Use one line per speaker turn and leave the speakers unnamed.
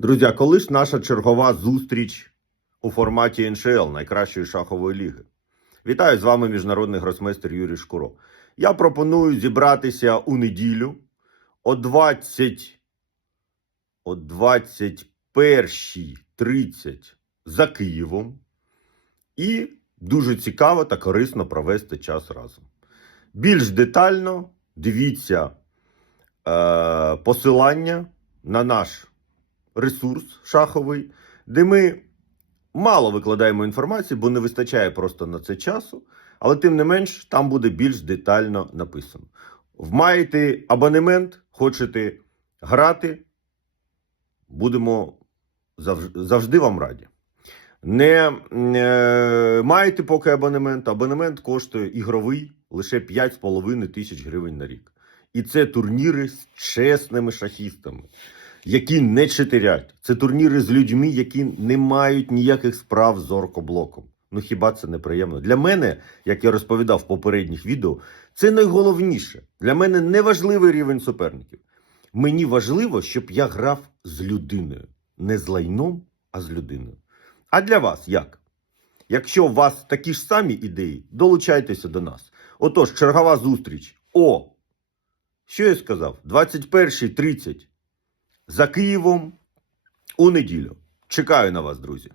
Друзі, коли ж наша чергова зустріч у форматі НШЛ найкращої шахової ліги? Вітаю з вами міжнародний гросмейстер Юрій Шкуро. Я пропоную зібратися у неділю о 20 о 21.30 за Києвом і дуже цікаво та корисно провести час разом. Більш детально дивіться е, посилання на наш ресурс шаховий, де ми мало викладаємо інформації, бо не вистачає просто на це часу. Але тим не менш, там буде більш детально написано. Вмаєте абонемент, хочете грати, будемо завжди, вам раді. Не е, маєте поки абонемент, абонемент коштує ігровий лише 5,5 тисяч гривень на рік. І це турніри з чесними шахістами, які не читерять. Це турніри з людьми, які не мають ніяких справ з оркоблоком. Ну хіба це неприємно? Для мене, як я розповідав в попередніх відео, це найголовніше. Для мене не важливий рівень суперників. Мені важливо, щоб я грав з людиною. Не з лайном, а з людиною. А для вас як? Якщо у вас такі ж самі ідеї, долучайтеся до нас. Отож, чергова зустріч. О! Що я сказав? 21.30 за Києвом у неділю. Чекаю на вас, друзі.